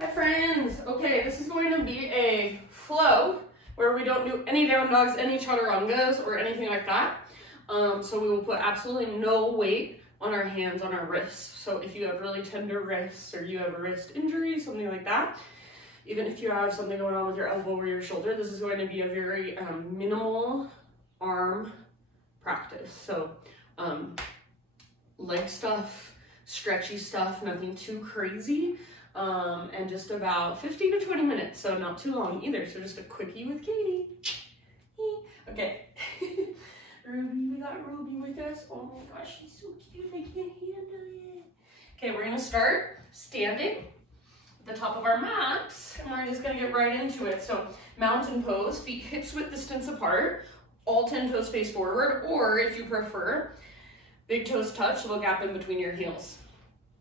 Hi friends. Okay, this is going to be a flow where we don't do any down dogs, any chaturangas, or anything like that. So we will put absolutely no weight on our hands, on our wrists. So if you have really tender wrists or you have a wrist injury, something like that, even if you have something going on with your elbow or your shoulder, this is going to be a very minimal arm practice. So leg stuff, stretchy stuff, nothing too crazy. And just about 15 to 20 minutes, so not too long either. So just a quickie with Katie. Okay. Ruby, we got Ruby with us. Oh my gosh, she's so cute. I can't handle it. Okay, we're gonna start standing at the top of our mats, and we're just gonna get right into it. So mountain pose, feet hips width distance apart, all 10 toes face forward, or if you prefer, big toes touch, little gap in between your heels.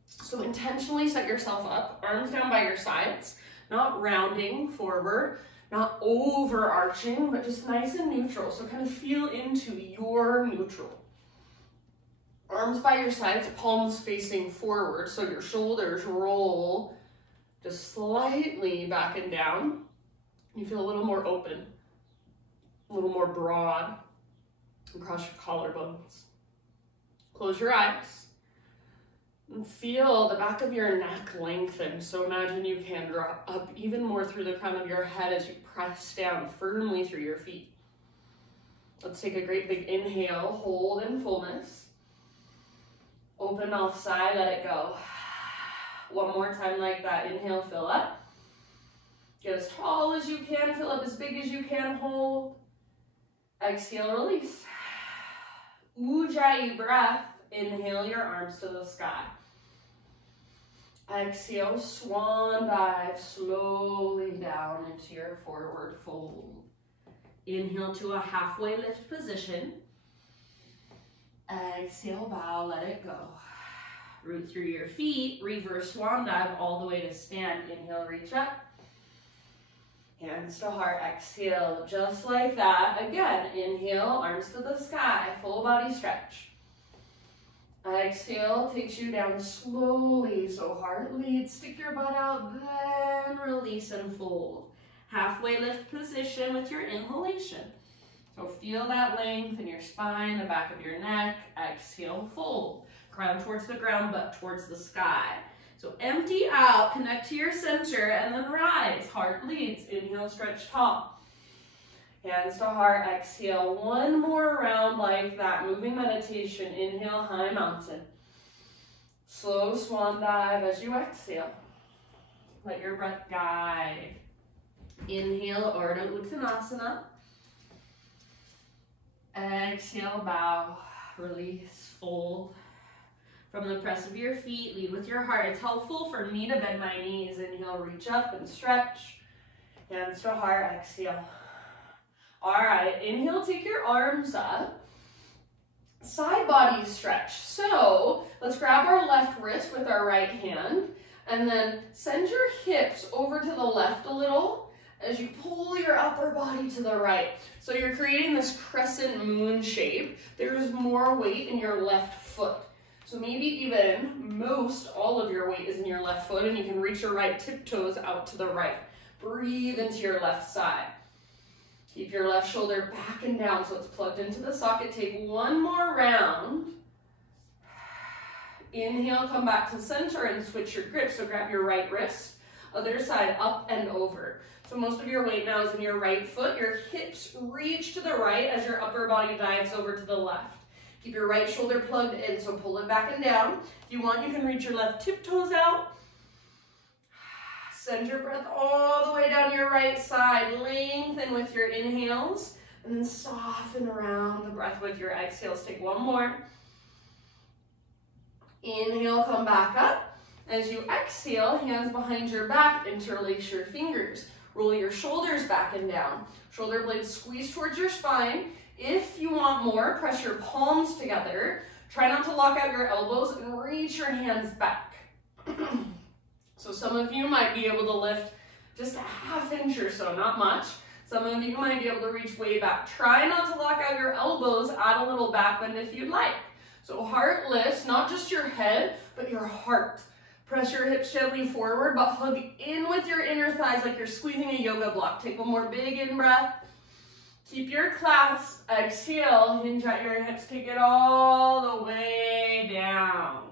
So intentionally set yourself up, arms down by your sides, not rounding forward, not overarching, but just nice and neutral. So kind of feel into your neutral. Arms by your sides, palms facing forward, so your shoulders roll just slightly back and down. You feel a little more open, a little more broad across your collarbones. Close your eyes. And feel the back of your neck lengthen. So imagine you can drop up even more through the crown of your head as you press down firmly through your feet. Let's take a great big inhale, hold in fullness. Open mouth sigh, let it go. One more time like that. Inhale, fill up. Get as tall as you can, fill up as big as you can, hold. Exhale, release. Ujjayi breath. Inhale your arms to the sky. Exhale, swan dive slowly down into your forward fold. Inhale to a halfway lift position. Exhale, bow, let it go. Root through your feet, reverse swan dive all the way to stand. Inhale, reach up. Hands to heart, exhale, just like that. Again, inhale, arms to the sky, full body stretch. Exhale takes you down slowly, so heart leads, stick your butt out, then release and fold. Halfway lift position with your inhalation. So feel that length in your spine, the back of your neck. Exhale, fold. Crown towards the ground, butt towards the sky. So empty out, connect to your center, and then rise. Heart leads, inhale, stretch tall. Hands to heart, exhale. One more round like that. Moving meditation. Inhale, high mountain. Slow swan dive as you exhale. Let your breath guide. Inhale, Ardha Uttanasana. Exhale, bow. Release, fold. From the press of your feet, lead with your heart. It's helpful for me to bend my knees. Inhale, reach up and stretch. Hands to heart, exhale. All right, inhale, take your arms up. Side body stretch. So let's grab our left wrist with our right hand and then send your hips over to the left a little as you pull your upper body to the right. So you're creating this crescent moon shape. There's more weight in your left foot. So maybe even all of your weight is in your left foot and you can reach your right tiptoes out to the right. Breathe into your left side. Keep your left shoulder back and down so it's plugged into the socket. Take one more round. Inhale, come back to center and switch your grip. So grab your right wrist, other side up and over. So most of your weight now is in your right foot. Your hips reach to the right as your upper body dives over to the left. Keep your right shoulder plugged in, so pull it back and down. If you want, you can reach your left tiptoes out. Send your breath all the way down your right side. Lengthen with your inhales and then soften around the breath with your exhales. Take one more. Inhale, come back up. As you exhale, hands behind your back, interlace your fingers. Roll your shoulders back and down. Shoulder blades squeeze towards your spine. If you want more, press your palms together. Try not to lock out your elbows and reach your hands back. So some of you might be able to lift just a ½ inch or so, not much. Some of you might be able to reach way back. Try not to lock out your elbows, add a little back bend if you'd like. So heart lifts, not just your head, but your heart. Press your hips gently forward, but hug in with your inner thighs like you're squeezing a yoga block. Take one more big in breath. Keep your clasp. Exhale, hinge at your hips. Take it all the way down.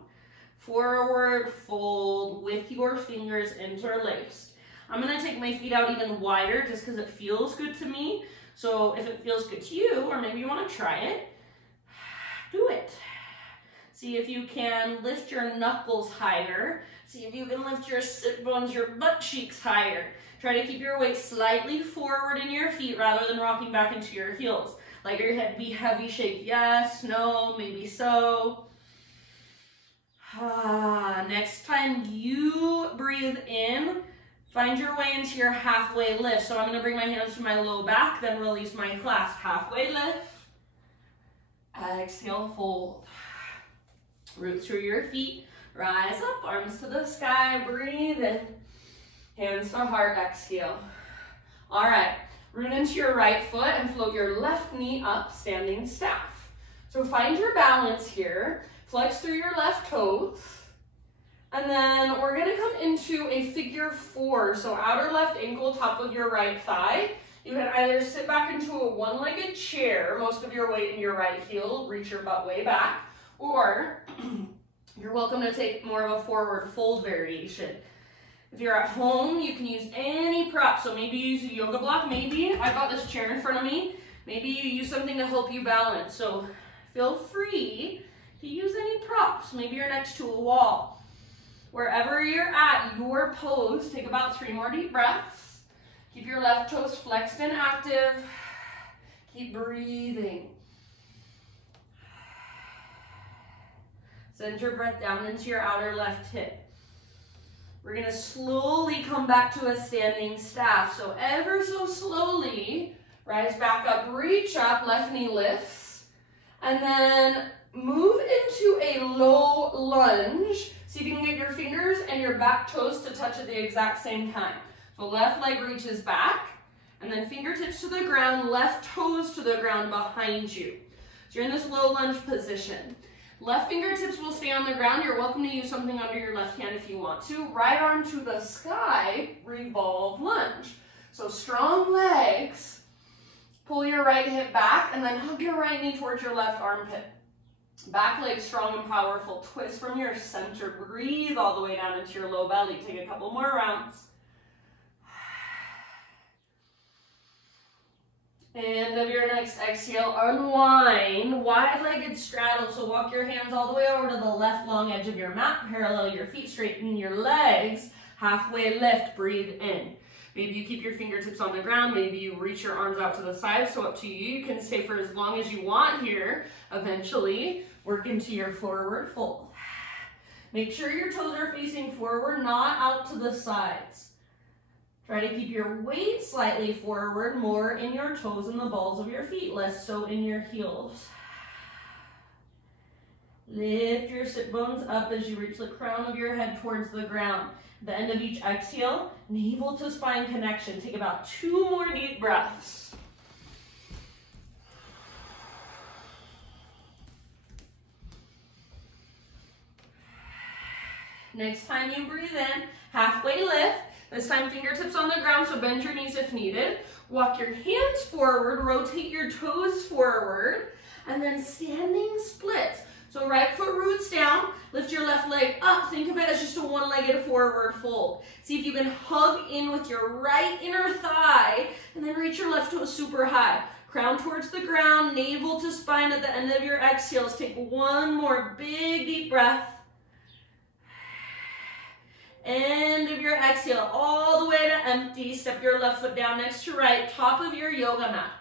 Forward fold with your fingers interlaced. I'm going to take my feet out even wider just because it feels good to me. So if it feels good to you, or maybe you want to try it, do it. See if you can lift your knuckles higher. See if you can lift your sit bones, your butt cheeks higher. Try to keep your weight slightly forward in your feet rather than rocking back into your heels. Let your head be heavy, shake yes, no, maybe so. Next time you breathe in, find your way into your halfway lift. So I'm going to bring my hands to my low back, then release my clasp. Halfway lift. Exhale, fold. Root through your feet. Rise up, arms to the sky. Breathe in. Hands to heart, exhale. All right, root into your right foot and float your left knee up, standing staff. So find your balance here. Flex through your left toes. And then we're gonna come into a figure four. So outer left ankle, top of your right thigh. You can either sit back into a one-legged chair, most of your weight in your right heel, reach your butt way back, or you're welcome to take more of a forward fold variation. If you're at home, you can use any prop. So maybe you use a yoga block. Maybe I've got this chair in front of me. Maybe you use something to help you balance. So feel free to use any props. Maybe you're next to a wall. Wherever you're at, your pose, take about 3 more deep breaths. Keep your left toes flexed and active. Keep breathing. Send your breath down into your outer left hip. We're going to slowly come back to a standing staff. So ever so slowly, rise back up, reach up, left knee lifts, and then move into a low lunge. See if you can get your fingers and your back toes to touch at the exact same time. So left leg reaches back, and then fingertips to the ground, left toes to the ground behind you. So you're in this low lunge position. Left fingertips will stay on the ground. You're welcome to use something under your left hand if you want to. Right arm to the sky, revolve lunge. So strong legs. Pull your right hip back and then hug your right knee towards your left armpit. Back leg strong and powerful. Twist from your center. Breathe all the way down into your low belly. Take a couple more rounds. End of your next exhale, unwind, wide-legged straddle. So walk your hands all the way over to the left long edge of your mat, parallel your feet, straighten your legs, halfway lift, breathe in. Maybe you keep your fingertips on the ground, maybe you reach your arms out to the side, so up to you. You can stay for as long as you want here. Eventually, work into your forward fold. Make sure your toes are facing forward, not out to the sides. Try to keep your weight slightly forward, more in your toes and the balls of your feet, less so in your heels. Lift your sit bones up as you reach the crown of your head towards the ground. At the end of each exhale, navel to spine connection. Take about 2 more deep breaths. Next time you breathe in, halfway lift. This time fingertips on the ground, so bend your knees if needed. Walk your hands forward, rotate your toes forward, and then standing splits. So right foot roots down, lift your left leg up. Think of it as just a one-legged forward fold. See if you can hug in with your right inner thigh, and then reach your left toe super high. Crown towards the ground, navel to spine at the end of your exhales. Take 1 more big deep breath. End of your exhale, all the way to empty. Step your left foot down next to right, top of your yoga mat.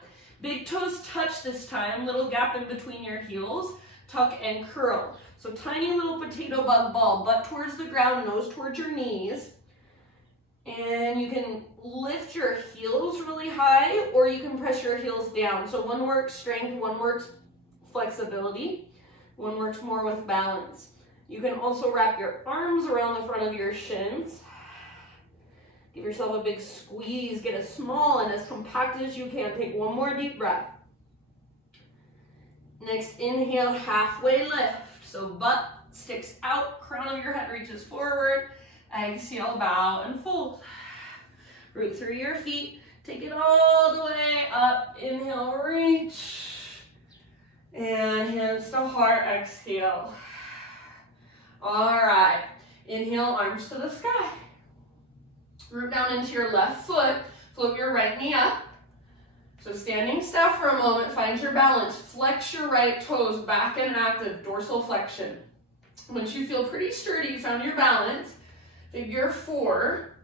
Big toes touch this time, little gap in between your heels. Tuck and curl. So tiny little potato bug ball, butt towards the ground, nose towards your knees. And you can lift your heels really high, or you can press your heels down. So one works strength, one works flexibility, one works more with balance. You can also wrap your arms around the front of your shins. Give yourself a big squeeze. Get as small and as compact as you can. Take 1 more deep breath. Next inhale, halfway lift. So butt sticks out, crown of your head reaches forward. Exhale, bow and fold. Root through your feet, take it all the way up. Inhale, reach. And hands to heart, exhale. All right, inhale, arms to the sky. Root down into your left foot, float your right knee up. So standing staff for a moment, find your balance. Flex your right toes back and active, dorsal flexion. Once you feel pretty sturdy, you found your balance, figure 4.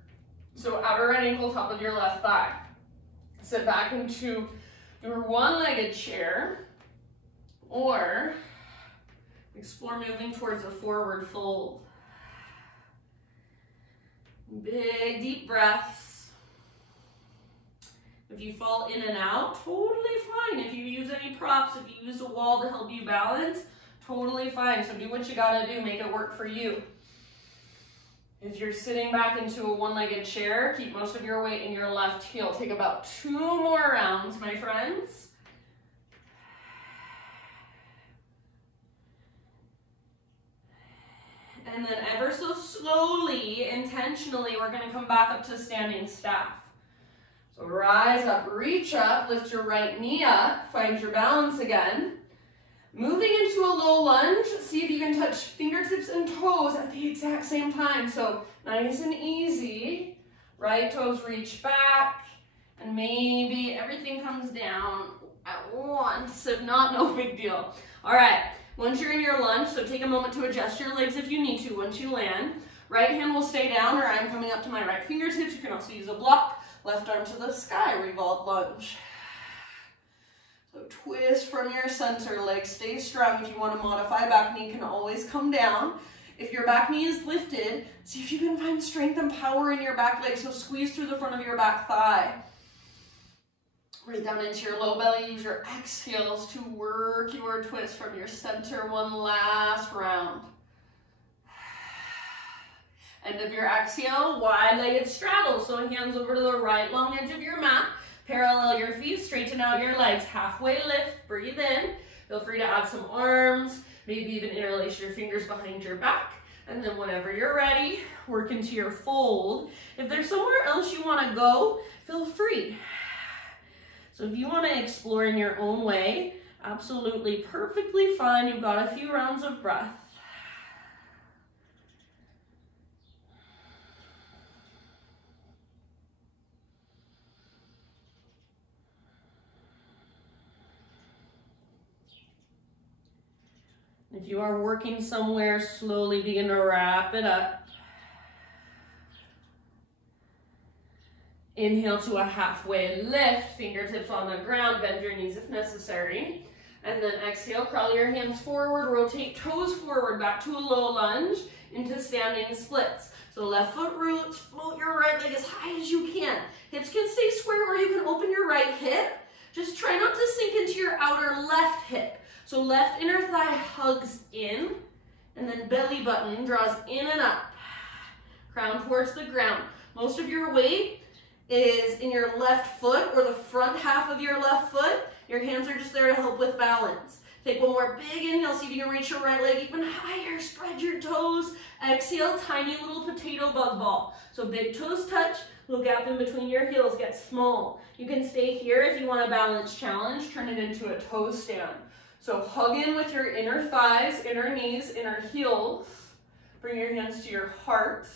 So outer right ankle, top of your left thigh. Sit back into your one-legged chair, or explore moving towards a forward fold. Big, deep breaths. If you fall in and out, totally fine. If you use any props, if you use a wall to help you balance, totally fine. So do what you gotta do, make it work for you. If you're sitting back into a one-legged chair, keep most of your weight in your left heel. Take about 2 more rounds, my friends. And then ever so slowly, intentionally, we're gonna come back up to standing staff. So rise up, reach up, lift your right knee up, find your balance again. Moving into a low lunge, see if you can touch fingertips and toes at the exact same time. So nice and easy. Right toes reach back, and maybe everything comes down at once. If not, no big deal. All right, once you're in your lunge, so take a moment to adjust your legs if you need to once you land. Right hand will stay down, or I'm coming up to my right fingertips. You can also use a block. Left arm to the sky, revolve lunge. So twist from your center, legs stay strong. If you want to modify, back knee can always come down. If your back knee is lifted, see if you can find strength and power in your back leg. So squeeze through the front of your back thigh. Breathe down into your low belly. Use your exhales to work your twist from your center. One last round. End of your exhale, wide-legged straddle. So hands over to the right long edge of your mat. Parallel your feet, straighten out your legs. Halfway lift, breathe in. Feel free to add some arms, maybe even interlace your fingers behind your back. And then whenever you're ready, work into your fold. If there's somewhere else you want to go, feel free. So if you want to explore in your own way, absolutely perfectly fine. You've got a few rounds of breath. If you are working somewhere, slowly begin to wrap it up. Inhale to a halfway lift, fingertips on the ground, bend your knees if necessary. And then exhale, crawl your hands forward, rotate toes forward, back to a low lunge, into standing splits. So left foot roots, float your right leg as high as you can. Hips can stay square or you can open your right hip. Just try not to sink into your outer left hip. So left inner thigh hugs in, and then belly button draws in and up. Crown towards the ground. Most of your weight is in your left foot or the front half of your left foot. Your hands are just there to help with balance. Take one more big inhale, see if you can reach your right leg even higher. Spread your toes. Exhale, tiny little potato bug ball. So big toes touch, little gap in between your heels gets small. You can stay here if you want a balance challenge, turn it into a toe stand. So hug in with your inner thighs, inner knees, inner heels. Bring your hands to your heart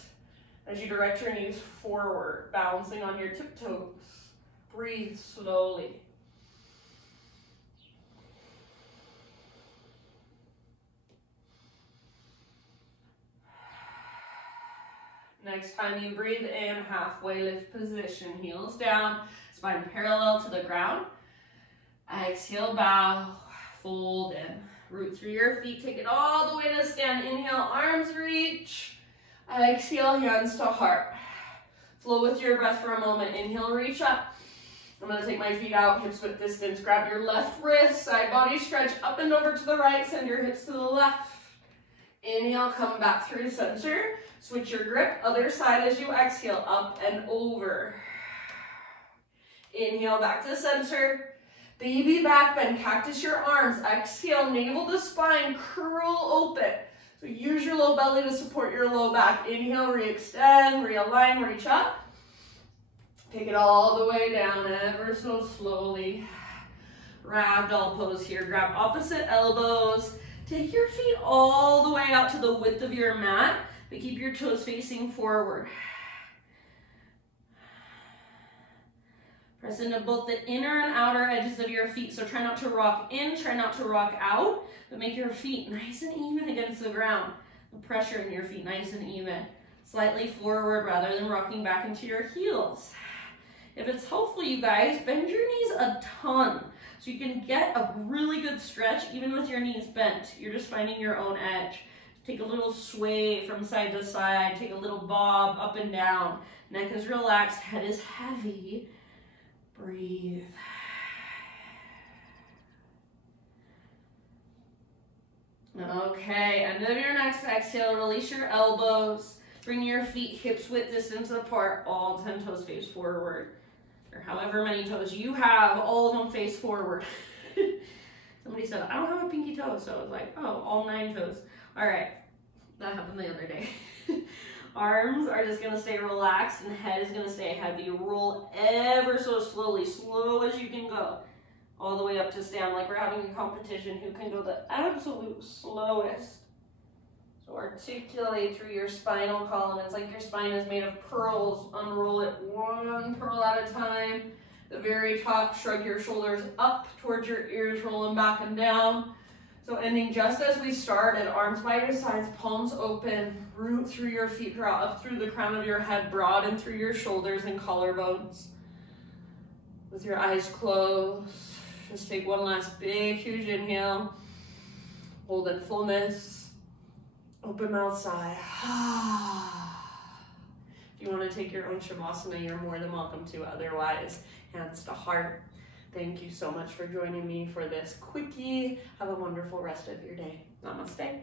as you direct your knees forward, balancing on your tiptoes. Breathe slowly. Next time you breathe in, halfway lift position, heels down, spine parallel to the ground. Exhale, bow. Fold in, root through your feet, take it all the way to stand. Inhale, arms reach. Exhale, hands to heart. Flow with your breath for a moment. Inhale, reach up. I'm gonna take my feet out, hips width distance. Grab your left wrist, side body stretch up and over to the right, send your hips to the left. Inhale, come back through center. Switch your grip, other side as you exhale, up and over. Inhale, back to center. Baby back bend, cactus your arms. Exhale, navel to spine, curl open. So use your low belly to support your low back. Inhale, re-extend, realign, reach up. Take it all the way down ever so slowly. Ragdoll pose here. Grab opposite elbows. Take your feet all the way out to the width of your mat, but keep your toes facing forward. Press into both the inner and outer edges of your feet. So try not to rock in, try not to rock out, but make your feet nice and even against the ground. The pressure in your feet nice and even. Slightly forward rather than rocking back into your heels. If it's helpful, you guys, bend your knees a ton so you can get a really good stretch even with your knees bent. You're just finding your own edge. Take a little sway from side to side. Take a little bob up and down. Neck is relaxed, head is heavy. Breathe. Okay, end of your next exhale, release your elbows. Bring your feet hips width distance apart, all 10 toes face forward. Or however many toes you have, all of them face forward. Somebody said, I don't have a pinky toe, so I was like, oh, all 9 toes. All right, that happened the other day. Arms are just gonna stay relaxed and head is gonna stay heavy. Roll ever so slowly, slow as you can go, all the way up to stand, like we're having a competition who can go the absolute slowest. So articulate through your spinal column. It's like your spine is made of pearls. Unroll it one pearl at a time. The very top, shrug your shoulders up towards your ears, roll them back and down. So ending just as we started, arms by your sides, palms open, root through your feet, draw up through the crown of your head, broaden through your shoulders and collarbones. With your eyes closed, just take one last big, huge inhale. Hold in fullness. Open mouth sigh. If you want to take your own Shavasana, you're more than welcome to. Otherwise, hands to heart. Thank you so much for joining me for this quickie. Have a wonderful rest of your day. Namaste.